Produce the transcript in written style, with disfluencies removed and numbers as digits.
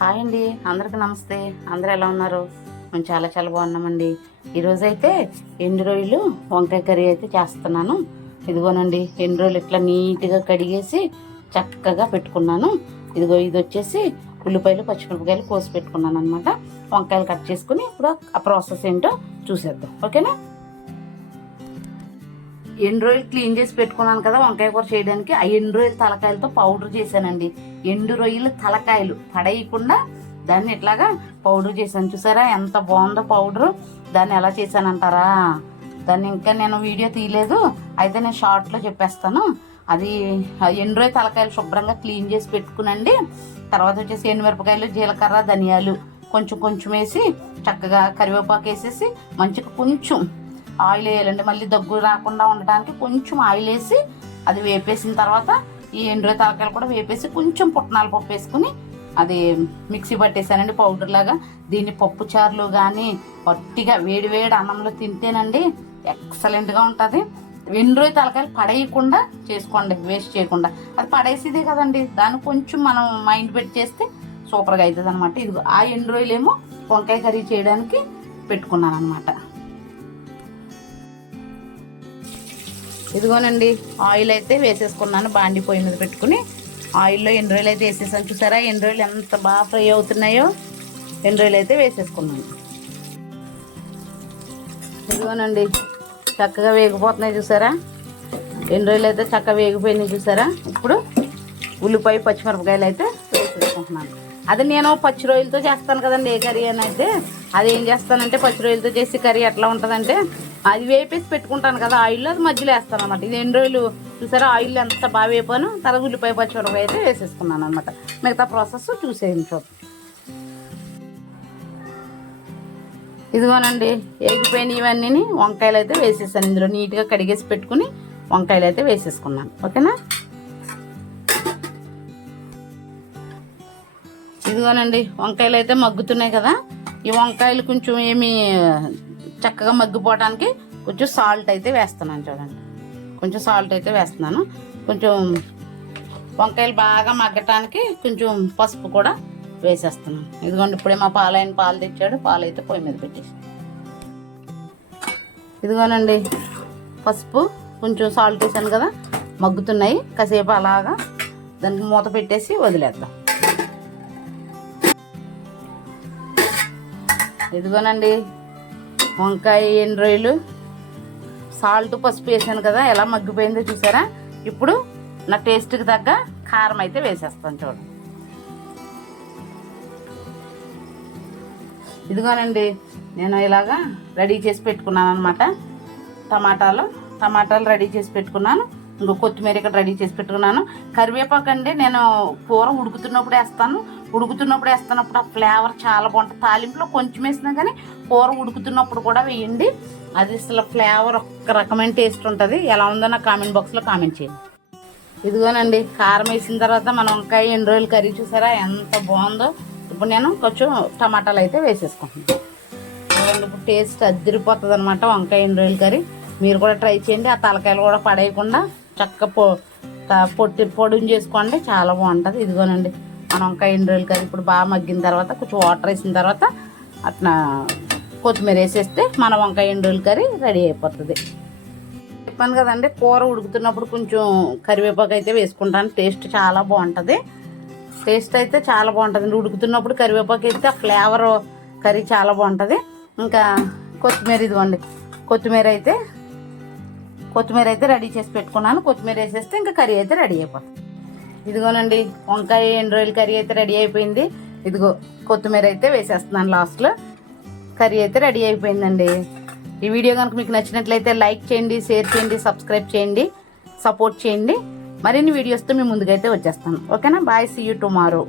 Hi అండి, అందరికీ నమస్తే. అందరూ ఎలా ఉన్నారు? మేము చాలా చాలా బాగున్నామండి. ఈరోజైతే ఎండు రొయ్యలు వంకాయ కర్రీ అయితే చేస్తున్నాను. ఇదిగోనండి, ఎండు రొయ్యలు ఇట్లా నీట్గా కడిగేసి చక్కగా పెట్టుకున్నాను. ఇది వచ్చేసి ఉల్లిపాయలు పచ్చిమిరపకాయలు కోసి పెట్టుకున్నాను అనమాట. వంకాయలు కట్ చేసుకుని ఇప్పుడు ఆ ప్రాసెస్ ఏంటో చూసేద్దాం, ఓకేనా? ఎండు రొయ్యలు క్లీన్ చేసి పెట్టుకున్నాను కదా వంకాయ కూర చేయడానికి. ఆ ఎండు రొయ్యల తలకాయలతో పౌడర్ చేశానండి. ఎండు రొయ్యల తలకాయలు పడేయకుండా దాన్ని ఇట్లాగా పౌడర్ చేశాను. చూసారా ఎంత బాగుందో పౌడరు. దాన్ని ఎలా చేశానంటారా? దాన్ని ఇంకా నేను వీడియో తీయలేదు, అయితే నేను షార్ట్లో చెప్పేస్తాను. అది ఎండు రొయ్య తలకాయలు శుభ్రంగా క్లీన్ చేసి పెట్టుకునండి. తర్వాత వచ్చేసి ఎండుమిరపకాయలు, జీలకర్ర, ధనియాలు కొంచెం కొంచెం వేసి చక్కగా కరివేపాకు వేసేసి మంచిగా కొంచెం ఆయిల్ వేయాలండి. మళ్ళీ దగ్గు రాకుండా ఉండడానికి కొంచెం ఆయిల్ వేసి అది వేపేసిన తర్వాత ఈ ఎండు తలకాయలు కూడా వేపేసి కొంచెం పుట్నాల పప్పు వేసుకుని అది మిక్సీ పట్టేసానండి పౌడర్ లాగా. దీన్ని పప్పు చారులు కానీ పట్టిగా వేడి వేడి అన్నంలో తింటేనండి ఎక్సలెంట్గా ఉంటుంది. ఎండు తలకాయలు పడేయకుండా చేసుకోండి, వేస్ట్ చేయకుండా. అది పడేసేదే కదండి, దాన్ని కొంచెం మనం మైండ్ పెట్టి చేస్తే సూపర్గా అవుతుంది అనమాట. ఇది ఆ ఎండు రొయ్యలేమో వంకాయ కర్రీ చేయడానికి పెట్టుకున్నాను అనమాట. ఇదిగోనండి, ఆయిల్ అయితే వేసేసుకున్నాను. బాండి పొయ్యి మీద పెట్టుకుని ఆయిల్లో ఎండు రొయ్యలు అయితే వేసేసాను. చూసారా ఎండు రొయ్యలు ఎంత బాగా ఫ్రై అవుతున్నాయో. ఎండు రొయ్యలు అయితే వేసేసుకున్నాను. ఇదిగోనండి, చక్కగా వేగిపోతున్నాయి చూసారా. ఎండు రొయ్యలు అయితే చక్కగా వేగిపోయినాయి చూసారా. ఇప్పుడు ఉల్లిపాయ పచ్చిమిరపకాయలు అయితే వేసేసుకుంటున్నాను. అది నేను పచ్చి రొయ్యలతో చేస్తాను కదండి ఏ కర్రీ అని. అయితే అది ఏం చేస్తానంటే పచ్చి రొయ్యలతో చేసి కర్రీ ఎట్లా ఉంటుందంటే అది వేపేసి పెట్టుకుంటాను కదా ఆయిల్లో, అది మధ్యలో వేస్తాను అనమాట. ఇది ఎండు రొయ్యలు చూసారా ఆయిల్లో ఎంత బాగా వేపాను. తర్వాత ఉల్లిపాయ పచ్చిమిరపకాయ అయితే వేసేసుకున్నాను అనమాట. మిగతా ప్రాసెస్ చూసేయండి చూద్దాం. ఇదిగోనండి, ఎగిపోయిన ఇవన్నీ వంకాయలు అయితే వేసేసాను. ఇందులో నీట్గా కడిగేసి పెట్టుకుని వంకాయలు అయితే వేసేసుకున్నాను, ఓకేనా? ఇదిగోనండి, వంకాయలు అయితే మగ్గుతున్నాయి కదా. ఈ వంకాయలు కొంచెం ఏమి చక్కగా మగ్గిపోవడానికి కొంచెం సాల్ట్ అయితే వేస్తున్నాను. చూడండి, కొంచెం సాల్ట్ అయితే వేస్తున్నాను. కొంచెం వంకాయలు బాగా మగ్గటానికి కొంచెం పసుపు కూడా వేసేస్తున్నాను. ఇదిగోండి, ఇప్పుడే మా పాలైన పాలు తెచ్చాడు. పాలు అయితే పొయ్యి మీద పెట్టేసి ఇదిగోనండి పసుపు కొంచెం సాల్ట్ వేసాను కదా, మగ్గుతున్నాయి. కాసేపు అలాగా దానికి మూత పెట్టేసి వదిలేద్దాం. ఇదిగోనండి, వంకాయ ఎండు రొయ్యలు సాల్ట్ పసుపు వేసాను కదా ఎలా మగ్గిపోయిందో చూసారా. ఇప్పుడు నా టేస్ట్కి తగ్గ కారం అయితే వేసేస్తాను. చూడండి, ఇదిగోనండి నేను ఇలాగా రెడీ చేసి పెట్టుకున్నాను అనమాట. టమాటాలు రెడీ చేసి పెట్టుకున్నాను. ఇంకో కొత్తిమీర ఇక్కడ రెడీ చేసి పెట్టుకున్నాను. కరివేపాకు అండి నేను కూర ఉడుకుతున్నప్పుడు వేస్తాను. ఉడుకుతున్నప్పుడు వేస్తున్నప్పుడు ఆ ఫ్లేవర్ చాలా బాగుంటుంది. తాలింపులో కొంచెం వేసినా కానీ కూర ఉడుకుతున్నప్పుడు కూడా వేయండి. అది అసలు ఫ్లేవర్ ఒక్క రకమైన టేస్ట్ ఉంటుంది. ఎలా ఉందో నా కామెంట్ బాక్స్లో కామెంట్ చేయండి. ఇదిగోనండి, కారం వేసిన తర్వాత మన వంకాయ ఎండు రొయ్యల కర్రీ చూసారా ఎంత బాగుందో. ఇప్పుడు నేను కొంచెం టమాటాలు అయితే వేసేసుకుంటున్నాను. ఇప్పుడు టేస్ట్ అదిరిపోతుంది అనమాట వంకాయ ఎండు రొయ్యల కర్రీ. మీరు కూడా ట్రై చేయండి. ఆ తలకాయలు కూడా పడేయకుండా చక్కగా పొడిని చేసుకోండి, చాలా బాగుంటుంది. ఇదిగోనండి, మన వంకాయ ఎండు రొయ్యల కర్రీ ఇప్పుడు బాగా మగ్గిన తర్వాత కొంచెం వాటర్ వేసిన తర్వాత అట్లా కొత్తిమీర వేసేస్తే మన వంకాయ ఎండు రొయ్యల కర్రీ రెడీ అయిపోతుంది. చెప్పాను కదండి, కూర ఉడుకుతున్నప్పుడు కొంచెం కరివేపాకు అయితే వేసుకుంటాను. టేస్ట్ చాలా బాగుంటుంది. టేస్ట్ అయితే చాలా బాగుంటుంది. ఉడుకుతున్నప్పుడు కరివేపాకు వేస్తే ఆ ఫ్లేవర్ కర్రీ చాలా బాగుంటుంది. ఇంకా కొత్తిమీర, ఇదిగోండి కొత్తిమీర అయితే రెడీ చేసి పెట్టుకున్నాను. కొత్తిమీర వేసేస్తే ఇంకా కర్రీ అయితే రెడీ అయిపోతుంది. ఇదిగోనండి, వంకాయ ఎండు రొయ్యల కర్రీ అయితే రెడీ అయిపోయింది. ఇదిగో కొత్తిమీర అయితే వేసేస్తున్నాను లాస్ట్లో. కర్రీ అయితే రెడీ అయిపోయిందండి. ఈ వీడియో కనుక మీకు నచ్చినట్లయితే లైక్ చేయండి, షేర్ చేయండి, సబ్స్క్రైబ్ చేయండి, సపోర్ట్ చేయండి. మరిన్ని వీడియోస్తో మీ ముందుకైతే వచ్చేస్తాను, ఓకేనా? Bye, see you tomorrow.